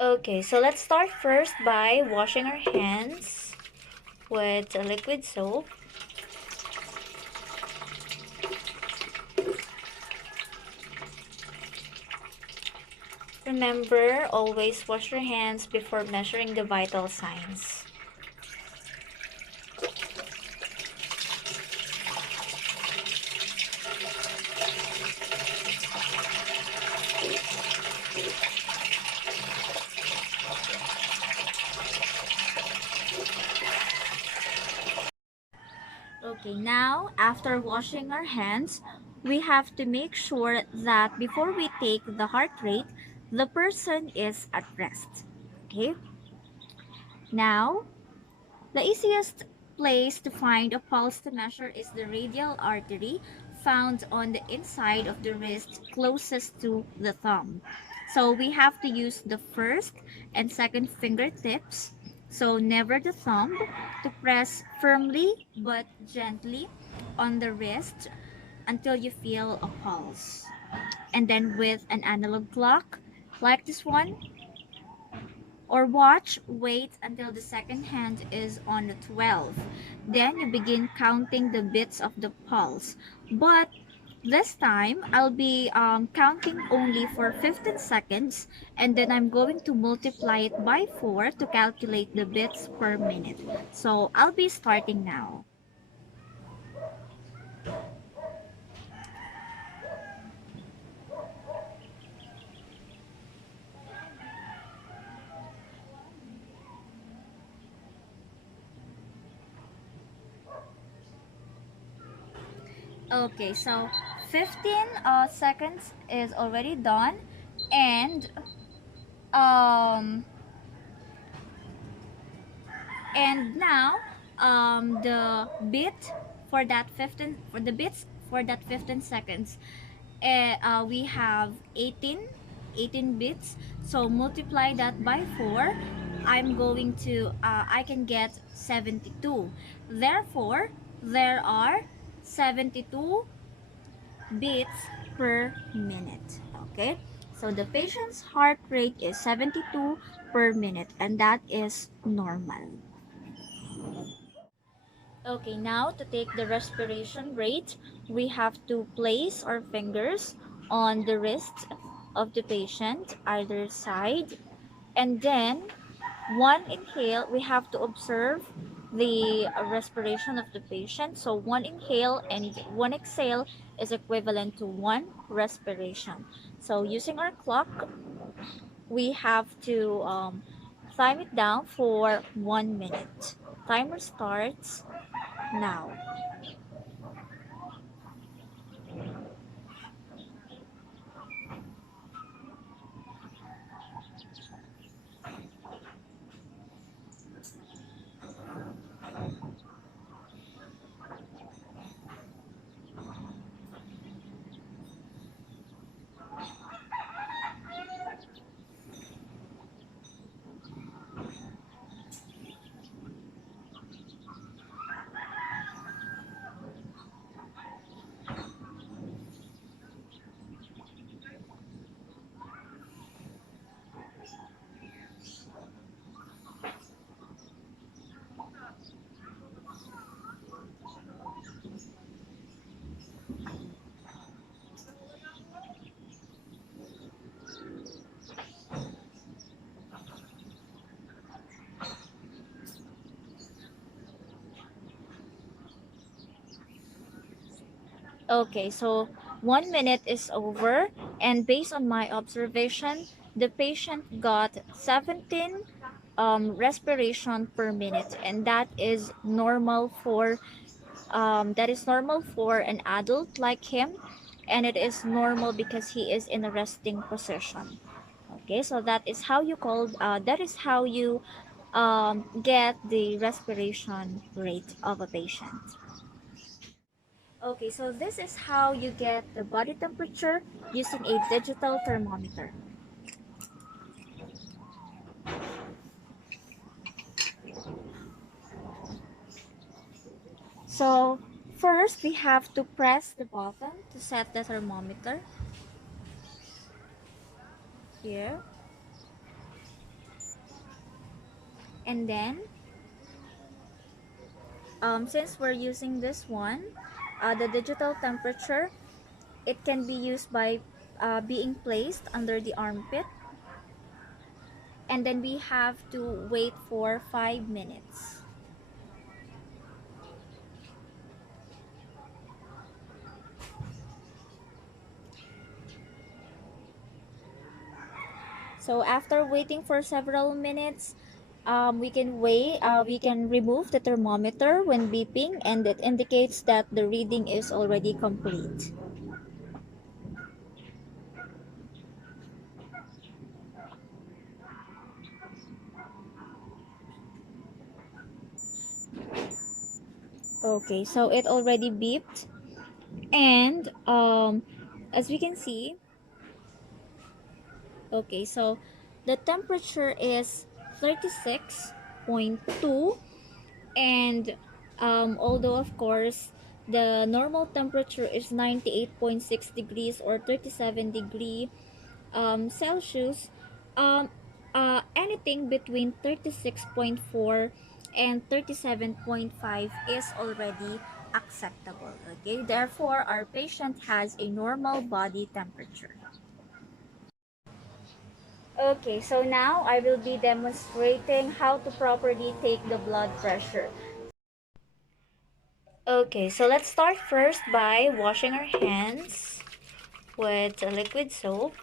Okay, so let's start first by washing our hands with a liquid soap. Remember, always wash your hands before measuring the vital signs. Okay, now after washing our hands, we have to make sure that before we take the heart rate, the person is at rest. Okay, now the easiest place to find a pulse to measure is the radial artery found on the inside of the wrist closest to the thumb. So we have to use the first and second fingertips, so never the thumb, to press firmly but gently on the wrist until you feel a pulse. And then with an analog clock like this one, or watch, wait until the second hand is on the 12. Then you begin counting the beats of the pulse. But this time, I'll be counting only for 15 seconds, and then I'm going to multiply it by 4 to calculate the beats per minute. So I'll be starting now. Okay, so 15 seconds is already done, and um, now the bit for that 15 for the bits for that 15 seconds, we have 18 bits, so multiply that by 4. I'm going to I can get 72. Therefore, there are 72 beats per minute. Okay, so the patient's heart rate is 72 per minute, and that is normal. Okay, now to take the respiration rate, we have to place our fingers on the wrist of the patient, either side, and then one inhale, we have to observe the respiration of the patient. So one inhale and one exhale is equivalent to one respiration. So using our clock, we have to time it down for 1 minute. Timer starts now. Okay, so 1 minute is over, and based on my observation, the patient got 17 respiration per minute, and that is normal for an adult like him, and it is normal because he is in a resting position. Okay, so that is how you get the respiration rate of a patient. Okay, so this is how you get the body temperature using a digital thermometer. So first we have to press the button to set the thermometer here. And then since we're using this one, the digital temperature, it can be used by being placed under the armpit, and then we have to wait for 5 minutes. So after waiting for several minutes, we can remove the thermometer when beeping, and it indicates that the reading is already complete. Okay, so it already beeped, and as we can see, okay, so the temperature is 36.2, and although of course the normal temperature is 98.6 degrees or 37 Celsius, um, anything between 36.4 and 37.5 is already acceptable. Okay, therefore our patient has a normal body temperature. Okay, so now I will be demonstrating how to properly take the blood pressure. Okay, so let's start first by washing our hands with a liquid soap.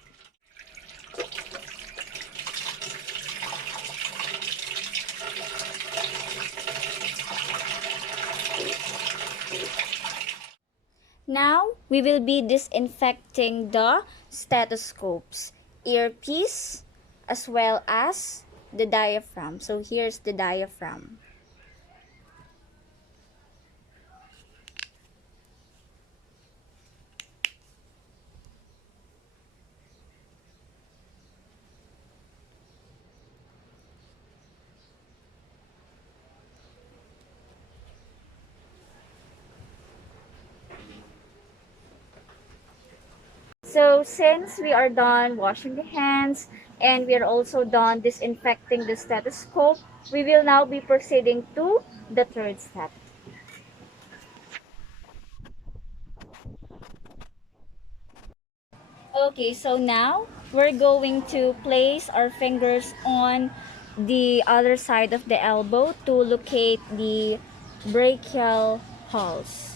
Now, we will be disinfecting the stethoscopes, earpiece, as well as the diaphragm. So here's the diaphragm. So since we are done washing the hands and we are also done disinfecting the stethoscope, we will now be proceeding to the third step. Okay, so now we're going to place our fingers on the other side of the elbow to locate the brachial pulse.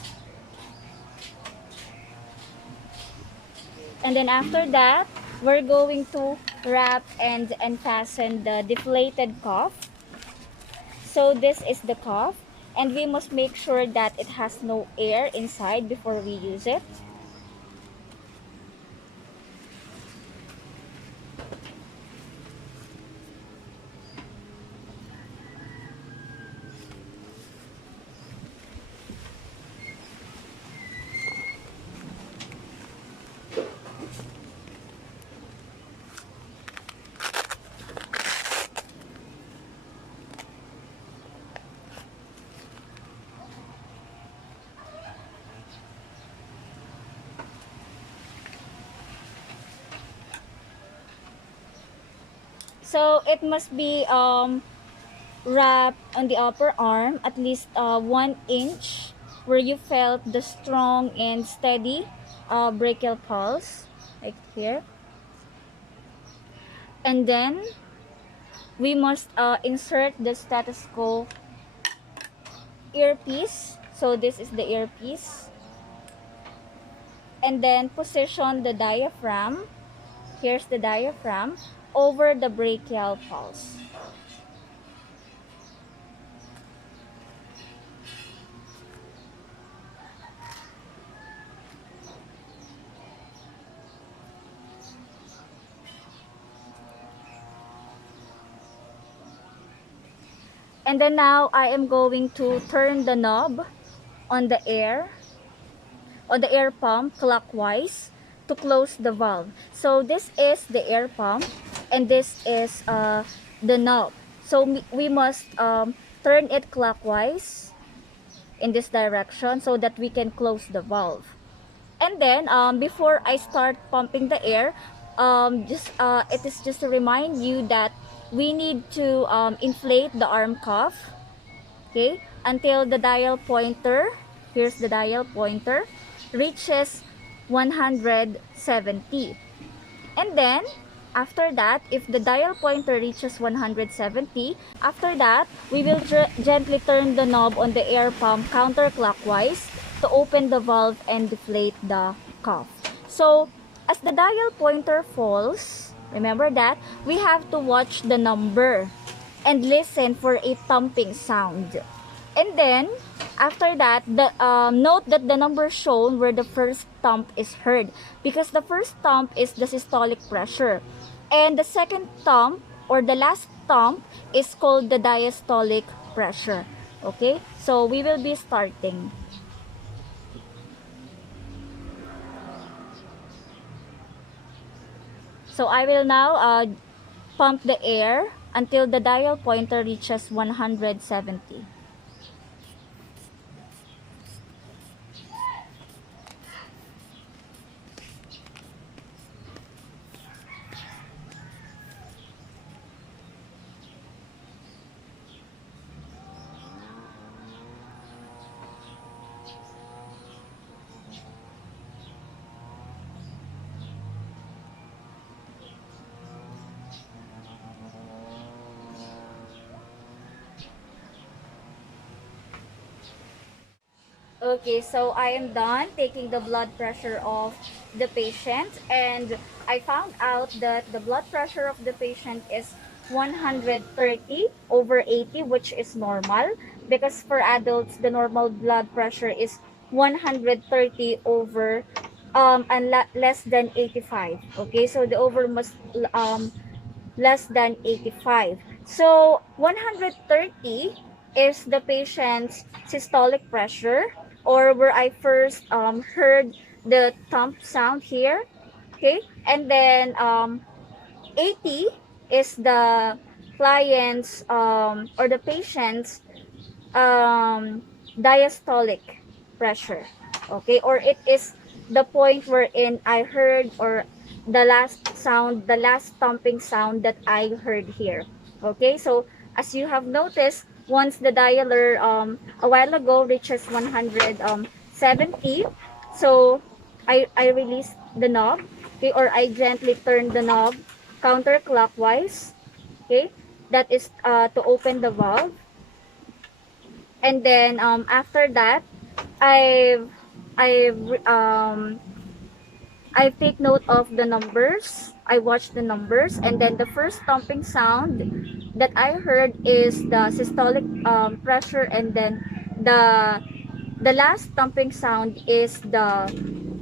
And then after that, we're going to wrap and unfasten the deflated cuff. So this is the cuff, and we must make sure that it has no air inside before we use it. So it must be wrapped on the upper arm at least 1 inch, where you felt the strong and steady brachial pulse, like here. And then we must insert the stethoscope earpiece. So this is the earpiece. And then position the diaphragm. Here's the diaphragm over the brachial pulse. And then now I am going to turn the knob on the air pump clockwise to close the valve. So this is the air pump and this is the knob. So we must turn it clockwise in this direction so that we can close the valve. And then before I start pumping the air, it is just to remind you that we need to inflate the arm cuff, okay, until the dial pointer, here's the dial pointer, reaches 170. And then, after that, if the dial pointer reaches 170, after that, we will gently turn the knob on the air pump counterclockwise to open the valve and deflate the cuff. So, as the dial pointer falls, remember that, we have to watch the number and listen for a thumping sound. And then, after that, note that the number shown where the first thump is heard, because the first thump is the systolic pressure. And the second thump or the last thump is called the diastolic pressure. Okay? So, we will be starting. So, I will now pump the air until the dial pointer reaches 170. Okay, so I am done taking the blood pressure of the patient, and I found out that the blood pressure of the patient is 130 over 80, which is normal, because for adults the normal blood pressure is 130 over and less than 85. Okay, so the over must less than 85. So 130 is the patient's systolic pressure, or where I first heard the thump sound here. Okay, and then 80 is the client's or the patient's diastolic pressure. Okay, or it is the point wherein I heard, or the last sound, the last thumping sound that I heard here. Okay, so as you have noticed, once the dialer a while ago reaches 170, so I release the knob, okay, or I gently turn the knob counterclockwise, okay, that is to open the valve. And then after that, I've I've um I take note of the numbers. I watch the numbers, and then the first thumping sound that I heard is the systolic pressure, and then the last thumping sound is the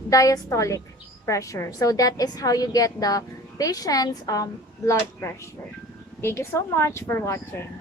diastolic pressure. So that is how you get the patient's blood pressure. Thank you so much for watching.